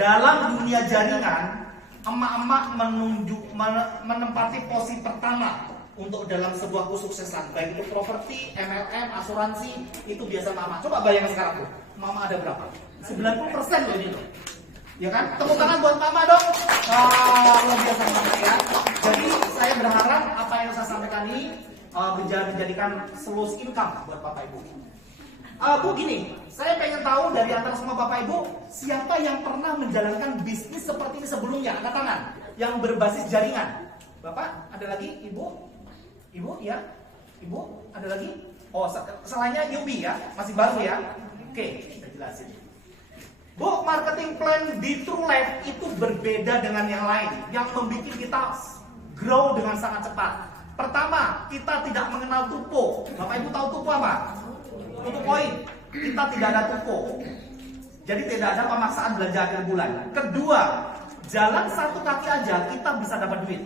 dalam dunia jaringan, emak-emak menempati posisi pertama untuk dalam sebuah kesuksesan, baik itu properti, MLM, asuransi, itu biasa mama. Coba bayangkan sekarang tuh, mama ada berapa? 90% loh ini loh. Ya kan? Tepuk tangan buat mama dong. Luar biasa mama ya. Jadi saya berharap apa yang saya sampaikan ini menjadikan slow income buat Bapak Ibu. Bu gini, saya pengen tahu dari antara semua Bapak Ibu, siapa yang pernah menjalankan bisnis seperti ini sebelumnya? Angkat tangan. Yang berbasis jaringan. Bapak, ada lagi? Ibu? Ibu ya? Ibu, ada lagi? Oh, selainnya newbie ya? Masih baru ya? Oke, kita jelasin. Bu, marketing plan di True Life itu berbeda dengan yang lain. Yang membuat kita grow dengan sangat cepat. Pertama, kita tidak mengenal tupo. Bapak Ibu tahu tupo apa? Tutup poin. Kita tidak ada tupo. Jadi tidak ada pemaksaan belanja akhir bulan. Kedua, jalan satu kaki aja kita bisa dapat duit.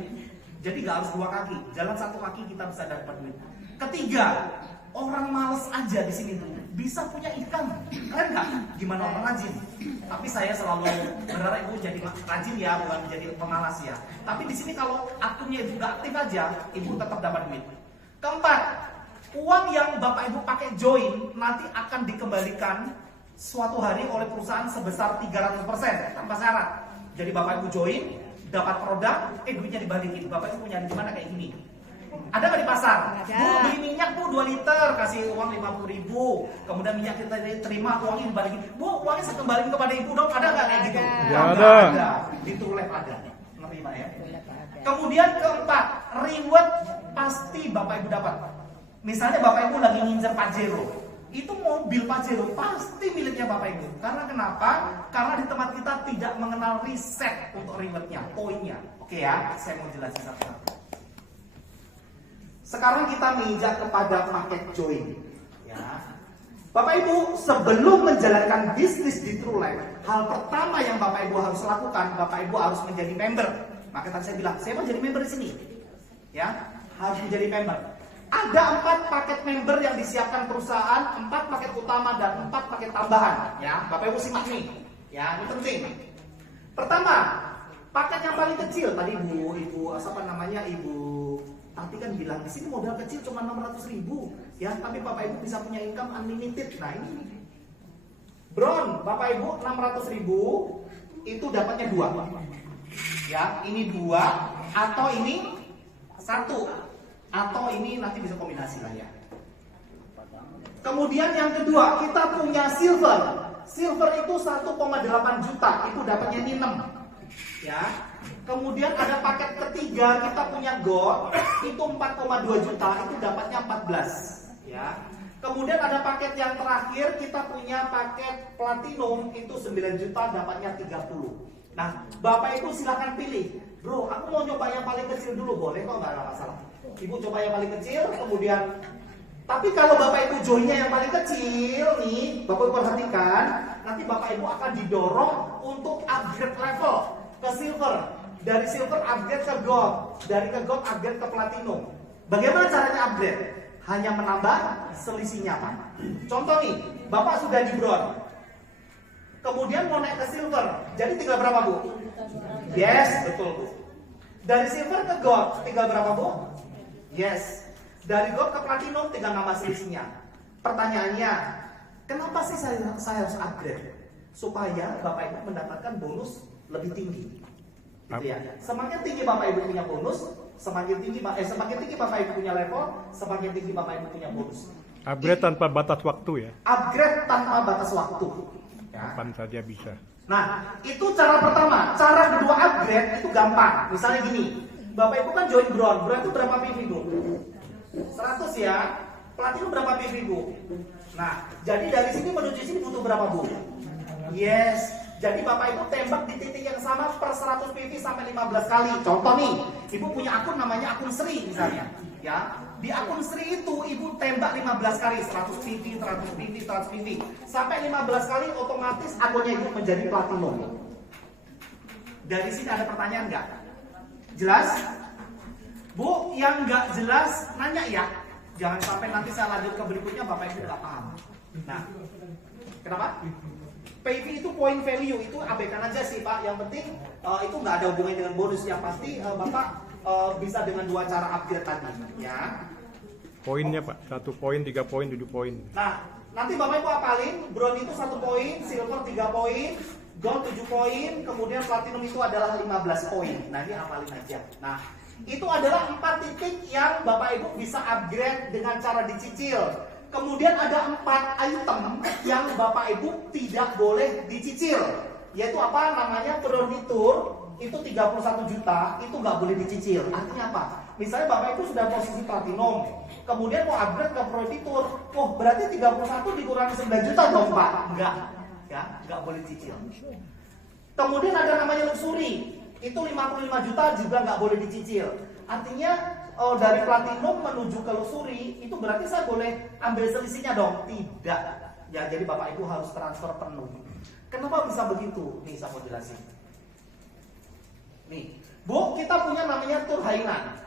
Jadi gak harus dua kaki. Jalan satu kaki kita bisa dapat duit. Ketiga, orang males aja di sini tuh bisa punya income. Keren nggak? Gimana orang rajin? Tapi saya selalu berharap ibu jadi rajin ya, bukan menjadi pemalas ya. Tapi di sini kalau akunnya ibu nggak aktif aja, ibu tetap dapat duit. Keempat, uang yang bapak ibu pakai join nanti akan dikembalikan suatu hari oleh perusahaan sebesar 300% tanpa syarat. Jadi bapak ibu join, dapat produk, duitnya dibalikin. Bapak ibu punya di mana kayak gini? Ada nggak di pasar? Ada. Bu, beli minyak bu 2 liter, kasih uang 50.000. Kemudian minyak kita terima, uangnya dibalikin. Bu, uangnya saya kembalikan kepada ibu dong. Ada nggak kayak gitu? Nggak ada. Di True Life ada. Menerima ya. Kemudian keempat, reward pasti bapak ibu dapat. Misalnya bapak ibu lagi ngincer Pajero, itu mobil Pajero pasti miliknya bapak ibu. Karena kenapa? Karena di tempat kita tidak mengenal riset untuk rewardnya, poinnya. Oke ya, saya mau jelasin satu-satu. Sekarang kita menginjak kepada market join. Ya. Bapak Ibu, sebelum menjalankan bisnis di True Life, hal pertama yang Bapak Ibu harus lakukan, Bapak Ibu harus menjadi member. Maka tadi saya bilang, saya mau jadi member di sini. Ya, harus menjadi member. Ada 4 paket member yang disiapkan perusahaan, 4 paket utama dan 4 paket tambahan. Ya, Bapak Ibu simak nih. Ya, ini penting. Pertama, paket yang paling kecil tadi Ibu siapa namanya Ibu Tati kan bilang di sini modal kecil cuma 600.000 ya, tapi Bapak Ibu bisa punya income unlimited. Nah ini Bron, Bapak Ibu 600.000 itu dapatnya 2 ya, ini 2 atau ini 1 atau ini nanti bisa kombinasi lah ya. Kemudian yang kedua kita punya silver. Silver itu 1,8 juta, itu dapatnya ini 6 ya. Kemudian ada paket ketiga kita punya gold, itu 4,2 juta, itu dapatnya 14 ya. Kemudian ada paket yang terakhir kita punya paket platinum, itu 9 juta, dapatnya 30. Nah, Bapak Ibu silahkan pilih. Bro, aku mau coba yang paling kecil dulu, boleh kok, nggak ada masalah. Ibu coba yang paling kecil, kemudian tapi kalau Bapak Ibu joinnya yang paling kecil nih, Bapak Ibu perhatikan, nanti Bapak Ibu akan didorong untuk upgrade level ke silver. Dari silver upgrade ke gold, dari ke gold upgrade ke platinum. Bagaimana caranya upgrade? Hanya menambah selisihnya Pak. Contoh nih, Bapak sudah di bronze, kemudian mau naik ke silver, jadi tinggal berapa Bu? Yes, betul Bu. Dari silver ke gold, tinggal berapa Bu? Yes. Dari gold ke platinum, tinggal nambah selisihnya. Pertanyaannya, kenapa sih saya harus upgrade? Supaya Bapak Ibu mendapatkan bonus lebih tinggi. Gitu ya. Semakin tinggi Bapak Ibu punya bonus, semakin tinggi Bapak Ibu punya level, semakin tinggi Bapak Ibu punya bonus. Upgrade tanpa batas waktu ya. Upgrade tanpa batas waktu. Ya. Kapan saja bisa. Nah, itu cara pertama. Cara kedua upgrade itu gampang. Misalnya gini, Bapak Ibu kan join bronze. Bronze itu berapa PV Bu? 100 ya. Platinum berapa PV Bu? Nah, jadi dari sini menuju sini butuh berapa Bu? Yes. Jadi Bapak Ibu tembak di titik yang sama per 100 PV sampai 15 kali. Contoh nih, Ibu punya akun namanya akun Sri misalnya. Ya, di akun Sri itu Ibu tembak 15 kali, 100 PV, 100 PV, 100 PV. Sampai 15 kali otomatis akunnya Ibu menjadi platinum. Dari sini ada pertanyaan nggak? Jelas? Bu, yang nggak jelas nanya ya. Jangan sampai nanti saya lanjut ke berikutnya Bapak Ibu nggak paham. Nah, kenapa? PV itu point value, itu abaikan aja sih Pak. Yang penting itu nggak ada hubungannya dengan bonus. Yang pasti Bapak bisa dengan dua cara upgrade tadi, ya. Poinnya Pak, 1 poin, 3 poin, 7 poin. Nah, nanti Bapak Ibu apalin, bronze itu 1 poin, silver 3 poin, gold 7 poin, kemudian platinum itu adalah 15 poin. Nah, ini apalin aja. Nah, itu adalah 4 titik yang Bapak Ibu bisa upgrade dengan cara dicicil. Kemudian ada 4 item yang Bapak Ibu tidak boleh dicicil. Yaitu apa? Namanya proditur, itu 31 juta, itu nggak boleh dicicil. Artinya apa? Misalnya Bapak Ibu sudah posisi platinum, kemudian mau upgrade ke proditur, oh berarti 31 dikurangi 9 juta dong Pak? Enggak, ya, nggak boleh dicicil. Kemudian ada namanya luxury, itu 55 juta juga nggak boleh dicicil. Artinya dari platinum menuju ke luxury, itu berarti saya boleh ambil selisihnya dong? Tidak. Ya, jadi Bapak Ibu harus transfer penuh. Kenapa bisa begitu? Nih saya mau jelasin. Nih, Bu, kita punya namanya tur Hainan.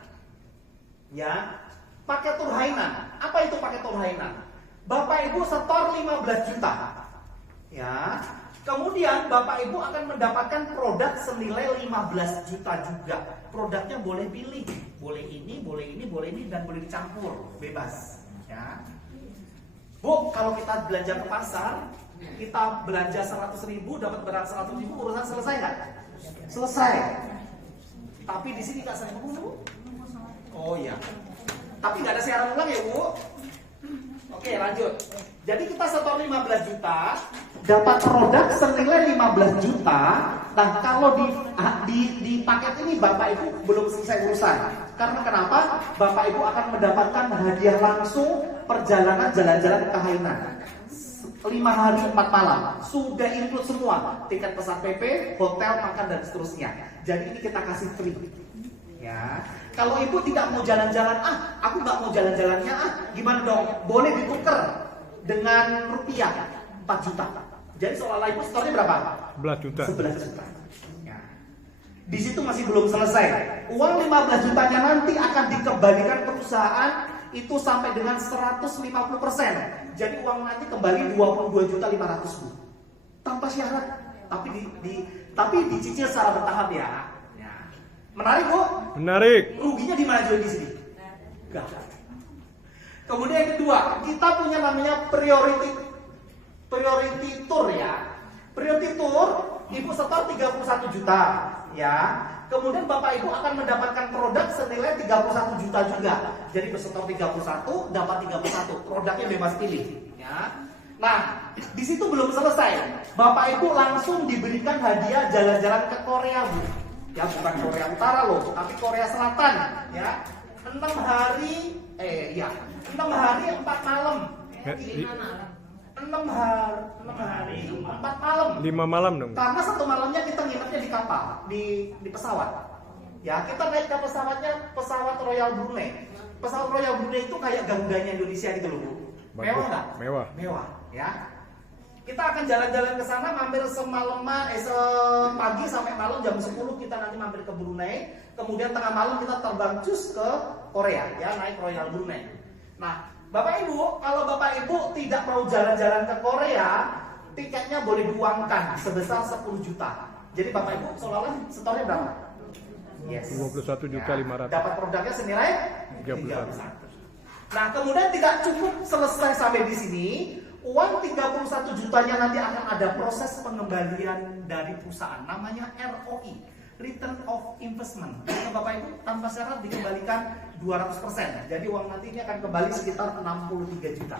Ya, pakai tur Hainan. Apa itu pakai tur Hainan? Bapak Ibu setor 15 juta. Ya. Kemudian Bapak Ibu akan mendapatkan produk senilai 15 juta juga. Produknya boleh pilih, boleh ini, dan boleh dicampur, bebas. Ya. Bu, kalau kita belanja ke pasar, kita belanja 100.000 dapat barang 100.000, urusan selesai nggak? Selesai. Tapi di sini nggak selesai, Bu. Oh iya. Tapi nggak ada siaran ulang ya, Bu? Oke, lanjut. Jadi kita setor 15 juta, dapat produk senilai 15 juta. Nah, kalau di paket ini Bapak Ibu belum selesai urusan. Karena kenapa? Bapak Ibu akan mendapatkan hadiah langsung perjalanan jalan-jalan ke Hainan. 5 hari 4 malam. Sudah include semua. Tiket pesawat PP, hotel, makan, dan seterusnya. Jadi ini kita kasih free. Ya. Kalau ibu tidak mau jalan-jalan, aku nggak mau jalan-jalannya, gimana dong? Boleh ditukar dengan rupiah 4 juta. Jadi seolah-olah ibu setornya berapa? 11 juta. 11 juta. Ya. Di situ masih belum selesai. Uang 15 jutanya nanti akan dikembalikan ke perusahaan itu sampai dengan 150%. Jadi uang nanti kembali 22.500.000 Bu. Tanpa syarat, tapi dicicil secara bertahap ya. Menarik Bu? Menarik. Ruginya di mana juga di sini? Enggak. Kemudian yang kedua, kita punya namanya priority tour ya. Priority tour, Ibu setor 31 juta ya. Kemudian Bapak Ibu akan mendapatkan produk senilai 31 juta juga. Jadi bersetor 31 dapat 31. Produknya bebas pilih ya. Nah, di situ belum selesai. Bapak Ibu langsung diberikan hadiah jalan-jalan ke Korea, Bu. Ya, bukan Korea Utara loh, tapi Korea Selatan ya. 6 hari 4 malam. 6 hari 4 malam. 5 malam dong. Karena 1 malamnya kita nginepnya di kapal, di pesawat. Ya, kita naik ke pesawat Royal Brunei. Pesawat Royal Brunei itu kayak Garudanya Indonesia gitu loh, Bu. Mewah nggak? Mewah, ya. Kita akan jalan-jalan ke sana, mampir pagi sampai malam jam 10 kita nanti mampir ke Brunei. Kemudian tengah malam kita terbang cus ke Korea, ya, naik Royal Brunei. Nah, Bapak Ibu, kalau Bapak Ibu tidak mau jalan-jalan ke Korea, tiketnya boleh diuangkan sebesar 10 juta. Jadi Bapak Ibu seolah-olah setornya berapa? Yes. 21.500.000. Dapat produknya senilai 31. Nah, kemudian tidak cukup selesai sampai di sini. Uang 31 jutanya nanti akan ada proses pengembalian dari perusahaan, namanya ROI, Return of Investment. Jadi Bapak Ibu tanpa syarat dikembalikan 200%. Jadi uang nanti ini akan kembali sekitar 63 juta.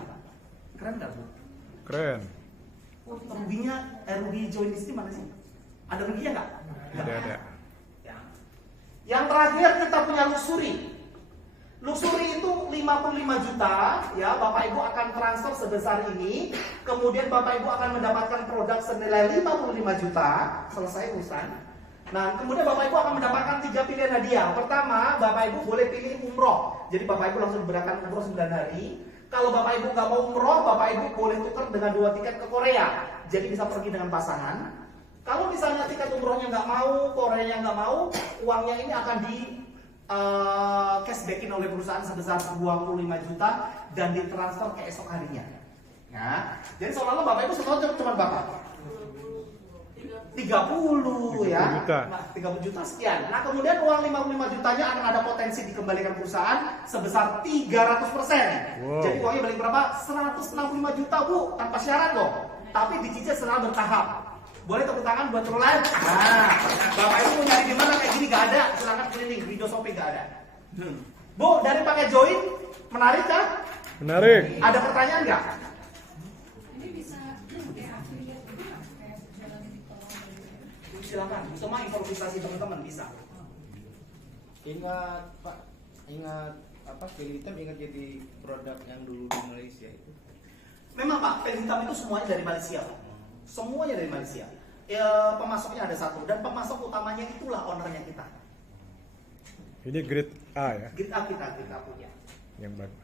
Keren nggak Bu? Keren. Rugi join di sini mana sih? Ada ruginya nggak? Ada. Ya. Yang terakhir kita punya luxury. Luxury itu 55 juta, ya, Bapak Ibu akan transfer sebesar ini, kemudian Bapak Ibu akan mendapatkan produk senilai 55 juta, selesai urusan. Nah, kemudian Bapak Ibu akan mendapatkan 3 pilihan hadiah. Pertama, Bapak Ibu boleh pilih umroh. Jadi Bapak Ibu langsung berangkat umroh 9 hari. Kalau Bapak Ibu nggak mau umroh, Bapak Ibu boleh tukar dengan 2 tiket ke Korea. Jadi bisa pergi dengan pasangan. Kalau misalnya tiket umrohnya nggak mau, Koreanya nggak mau, uangnya ini akan di cashbackin oleh perusahaan sebesar 25 juta dan ditransfer ke esok harinya. Ya, jadi seolah-olah Bapak Ibu setor cuma Bapak. 30 ya. 30 juta. Nah, 30 juta sekian. Nah, kemudian uang 55 jutanya akan ada potensi dikembalikan perusahaan sebesar 300%. Wow. Jadi uangnya balik berapa? 165 juta, Bu, tanpa syarat loh. Tapi dicicil secara bertahap. Boleh tepuk tangan buat Roland. Nah, Bapak Ibu mau nyari di mana kayak gini gak ada. Silakan keliling, video shopping gak ada. Bu, dari pakai join menarik kan? Menarik. Ada pertanyaan nggak? Ini bisa kayak affiliate gitu nggak? Kayak jualan di tolong. Silakan, itu mah improvisasi teman-teman bisa. Ingat Pak, ingat apa? Pil hitam ingat jadi produk yang dulu di Malaysia itu. Memang Pak, pil hitam itu semuanya dari Malaysia, Pak. Semuanya dari Malaysia. Ya, pemasoknya ada satu dan pemasok utamanya itulah ownernya kita. Ini grade A ya, Kita punya. yang bagus.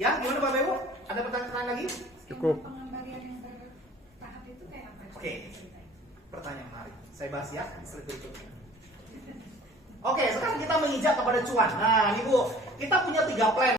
Ya, gimana Bapak Ibu? Ada pertanyaan lagi? Cukup. Skema pengembalian yang bertahap itu kayak apa? Oke. Pertanyaan menarik. Saya bahas ya slide berikutnya. Oke, sekarang kita menginjak kepada cuan. Nah, ini Bu, kita punya 3 plan.